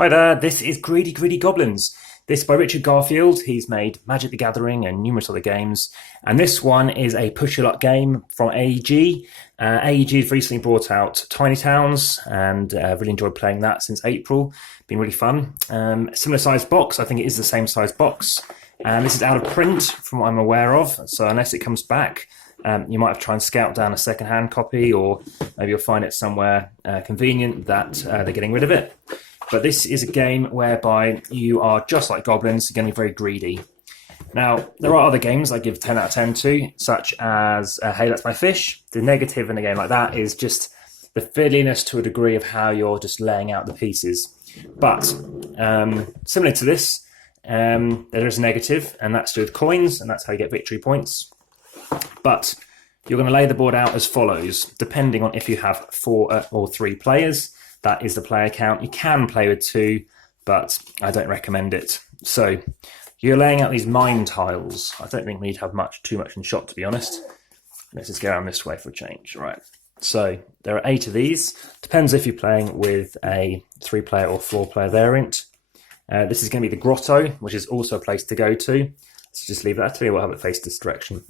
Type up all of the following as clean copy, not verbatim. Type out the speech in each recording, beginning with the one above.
Hi there, this is Greedy Goblins. This by Richard Garfield. He's made Magic the Gathering and numerous other games. And this one is a push-your-luck game from AEG. AEG has recently brought out Tiny Towns, and I've really enjoyed playing that since April. Been really fun. Similar size box, I think it is the same size box. And this is out of print from what I'm aware of, so unless it comes back, you might have to try and scout down a second-hand copy, or maybe you'll find it somewhere convenient that they're getting rid of it. But this is a game whereby you are just like goblins, you're going to be very greedy. Now, there are other games I give 10 out of 10 to, such as Hey, That's My Fish. The negative in a game like that is just the fiddliness to a degree of how you're just laying out the pieces. But similar to this, there is a negative, and that's to do with coins, and that's how you get victory points. But you're going to lay the board out as follows, depending on if you have 4 or 3 players. That is the player count. You can play with 2, but I don't recommend it. So you're laying out these mine tiles. I don't think we need to have too much in shot, to be honest. Let's just go around this way for a change. Right. So there are 8 of these. Depends if you're playing with a 3-player or 4-player variant. This is going to be the grotto, which is also a place to go to. Let's just leave that. I'll tell you what, have it face this direction.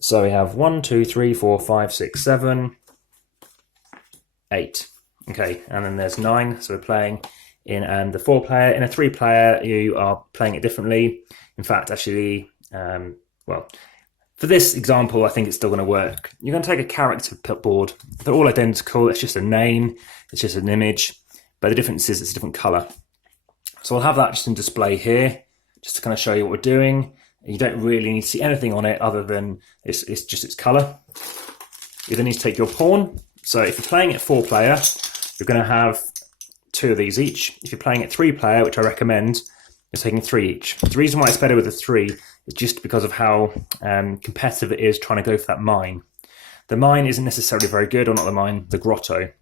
So we have 1, 2, 3, 4, 5, 6, 7, 8. Okay, and then there's 9, so we're playing in the 4-player. In a 3-player, you are playing it differently. In fact, actually, well, for this example, I think it's still going to work. You're going to take a character board. They're all identical. It's just a name. It's just an image. But the difference is it's a different colour. So I'll have that just in display here, just to kind of show you what we're doing. You don't really need to see anything on it other than it's just its colour. You then need to take your pawn. So if you're playing it 4-player, you're going to have 2 of these each. If you're playing it 3-player, which I recommend, you're taking 3 each. The reason why it's better with the 3 is just because of how competitive it is trying to go for that mine. The mine isn't necessarily very good, or not the mine, the grotto,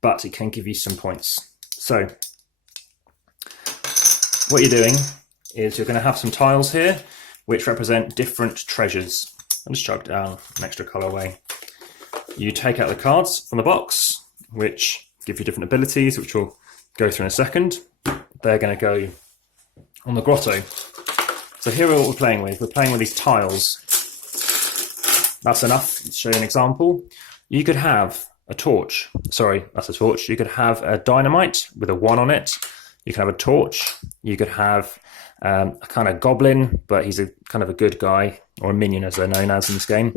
but it can give you some points. So what you're doing is you're going to have some tiles here which represent different treasures. I'll just chug down an extra colour away. You take out the cards from the box, which give you different abilities, which we'll go through in a second. They're going to go on the grotto. So here are what we're playing with. We're playing with these tiles. That's enough to show you an example. You could have a torch. Sorry, that's a torch. You could have a dynamite with a 1 on it. You could have a torch. You could have a kind of goblin, but he's a kind of a good guy, or a minion as they're known as in this game.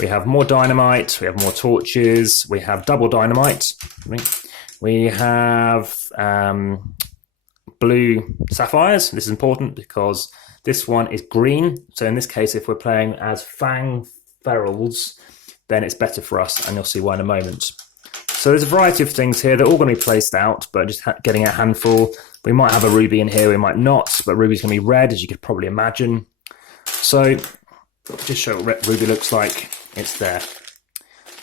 We have more dynamite, we have more torches, we have double dynamite, we have blue sapphires. This is important because this one is green. So in this case, if we're playing as Fang Ferals, then it's better for us, and you'll see why in a moment. So there's a variety of things here. They're all going to be placed out, but just getting a handful. We might have a ruby in here, we might not, but ruby's going to be red, as you could probably imagine. So just show what ruby looks like. It's there.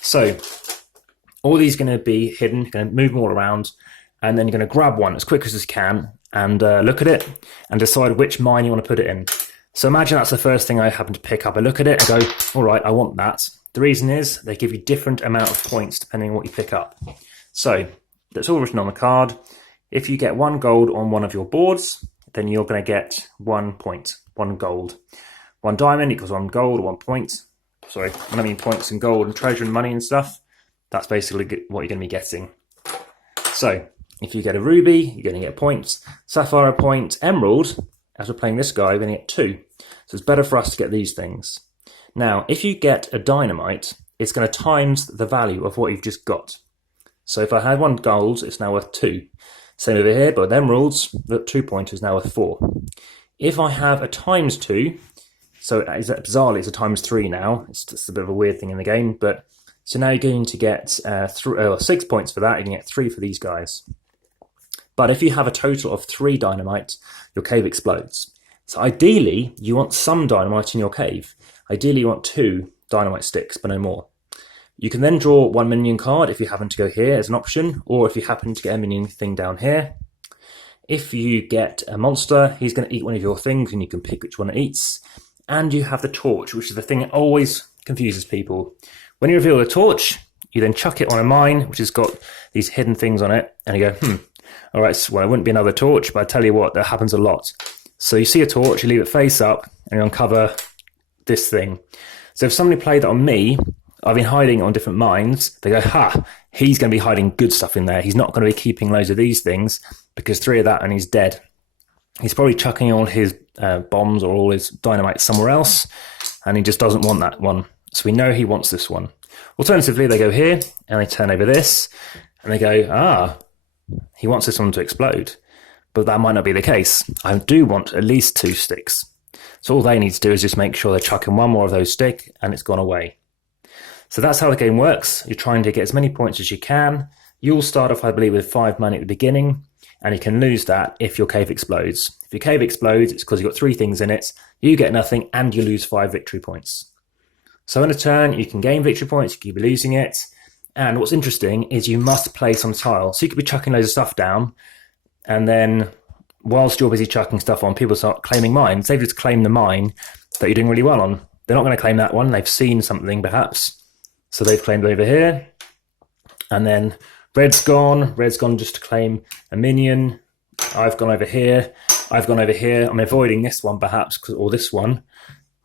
So all these are going to be hidden. You're going to move them all around, and then you're going to grab one as quick as you can and look at it and decide which mine you want to put it in. So imagine that's the first thing I happen to pick up. I look at it and go, all right, I want that. The reason is they give you different amount of points depending on what you pick up. So that's all written on the card. If you get 1 gold on one of your boards, then you're going to get 1 point, 1 gold. 1 diamond equals 1 gold, 1 point. Sorry, when I mean points and gold and treasure and money and stuff, that's basically what you're going to be getting. So if you get a ruby, you're going to get points. Sapphire a point. Emerald, as we're playing this guy, we're going to get 2. So it's better for us to get these things. Now, if you get a dynamite, it's going to times the value of what you've just got. So if I had 1 gold, it's now worth 2. Same over here, but with emeralds, the 2 point is now worth 4. If I have a times 2, so bizarrely it's a times 3 now. It's just a bit of a weird thing in the game, but so now you're going to get 6 points for that. You're going to get 3 for these guys. But if you have a total of 3 dynamite, your cave explodes. So ideally, you want some dynamite in your cave. Ideally, you want 2 dynamite sticks, but no more. You can then draw 1 minion card if you happen to go here as an option, or if you happen to get a minion thing down here. If you get a monster, he's going to eat one of your things, and you can pick which one it eats. And you have the torch, which is the thing that always confuses people. When you reveal the torch, you then chuck it on a mine, which has got these hidden things on it, and you go, All right, so, well, it wouldn't be another torch, but I tell you what, that happens a lot. So you see a torch, you leave it face up, and you uncover this thing. So if somebody played that on me, I've been hiding on different mines, they go, ha, he's going to be hiding good stuff in there. He's not going to be keeping loads of these things, because 3 of that and he's dead. He's probably chucking all his bombs or all his dynamite somewhere else, and he just doesn't want that one. So we know he wants this one. Alternatively, they go here, and they turn over this, and they go, he wants this one to explode. But that might not be the case. I do want at least 2 sticks. So all they need to do is just make sure they're chucking one more of those stick, and it's gone away. So that's how the game works. You're trying to get as many points as you can. You'll start off, I believe, with 5 money at the beginning, and you can lose that if your cave explodes. If your cave explodes, it's because you've got 3 things in it, you get nothing, and you lose 5 victory points. So in a turn, you can gain victory points, you keep losing it, and what's interesting is you must place on tile. So you could be chucking loads of stuff down, and then whilst you're busy chucking stuff on, people start claiming mines. They've just claimed the mine that you're doing really well on. They're not going to claim that one, they've seen something perhaps. So they've claimed over here, and then red's gone just to claim a minion. I've gone over here, I'm avoiding this one perhaps, or this one.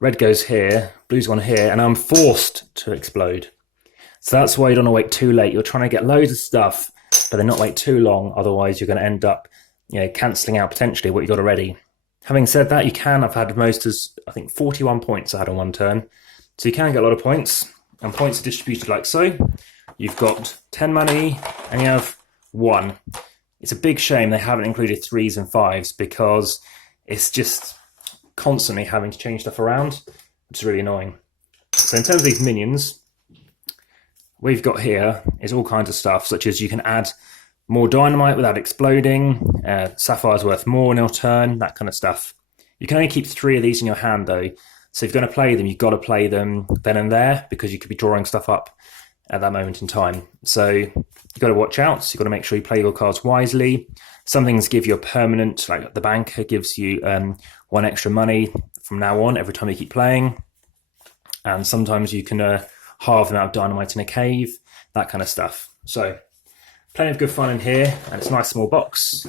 Red goes here, blue's gone here, and I'm forced to explode. So that's why you don't want to wait too late. You're trying to get loads of stuff, but then not wait too long, otherwise you're going to end up cancelling out potentially what you got already. Having said that, I've had most as, I think, 41 points I had on one turn. So you can get a lot of points. And points are distributed like so. You've got 10 money and you have 1. It's a big shame they haven't included 3s and 5s, because it's just constantly having to change stuff around, which is really annoying. So in terms of these minions, we've got here is all kinds of stuff, such as you can add more dynamite without exploding, sapphires worth more in your turn, that kind of stuff. You can only keep 3 of these in your hand though. So if you're going to play them, you've got to play them then and there, because you could be drawing stuff up at that moment in time. So you've got to watch out. So you've got to make sure you play your cards wisely. Some things give you a permanent, like the banker gives you 1 extra money from now on every time you keep playing. And sometimes you can halve the amount of dynamite in a cave, that kind of stuff. So plenty of good fun in here, and it's a nice small box.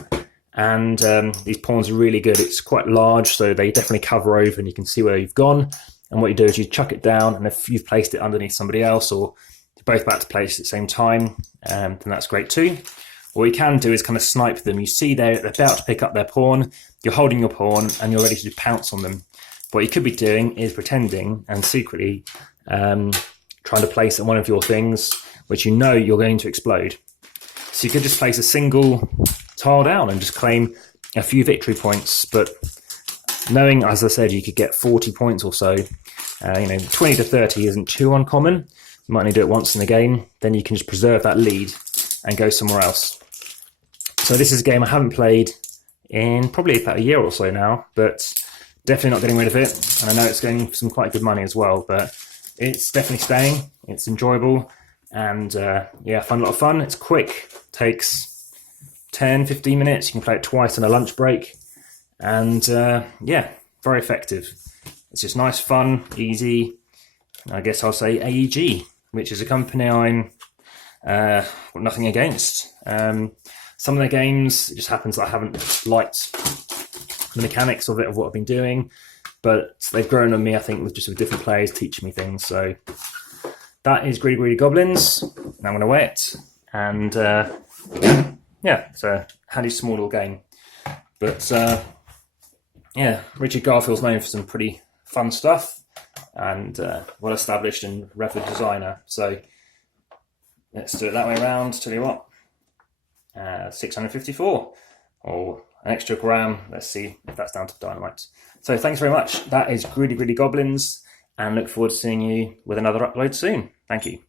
And these pawns are really good. It's quite large, so they definitely cover over and you can see where you've gone. And what you do is you chuck it down, and if you've placed it underneath somebody else, or you're both about to place it at the same time, then that's great too. What you can do is kind of snipe them. You see they're about to pick up their pawn, you're holding your pawn, and you're ready to pounce on them. What you could be doing is pretending and secretly trying to place one of your things, which you know you're going to explode. So you could just place a single tile down and just claim a few victory points, but knowing, as I said, you could get 40 points or so, 20 to 30 isn't too uncommon. You might only do it once in the game, then you can just preserve that lead and go somewhere else. So this is a game I haven't played in probably about a year or so now, but definitely not getting rid of it. And I know it's getting some quite good money as well, but it's definitely staying. It's enjoyable, and a lot of fun. It's quick, takes 10-15 minutes. You can play it twice on a lunch break, and very effective. It's just nice, fun, easy. I guess I'll say AEG, which is a company I'm got nothing against. Some of their games, it just happens that I haven't liked the mechanics of it, of what I've been doing, but they've grown on me, I think, with different players teaching me things. So that is Greedy Goblins. Now I'm going to weigh it, and it's a handy small little game. But Richard Garfield's known for some pretty fun stuff, and well established and rapid designer. So let's do it that way around. Tell you what, 654, or an extra gram. Let's see if that's down to dynamite. So thanks very much. That is Greedy Goblins, and look forward to seeing you with another upload soon. Thank you.